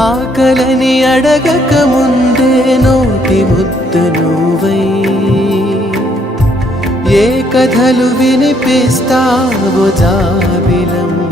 ఆకలని అడగక ముందే నోటి ముద్ద నువ్వై ఏ కథలు వినిపిస్తావో జాబిలమ్మ.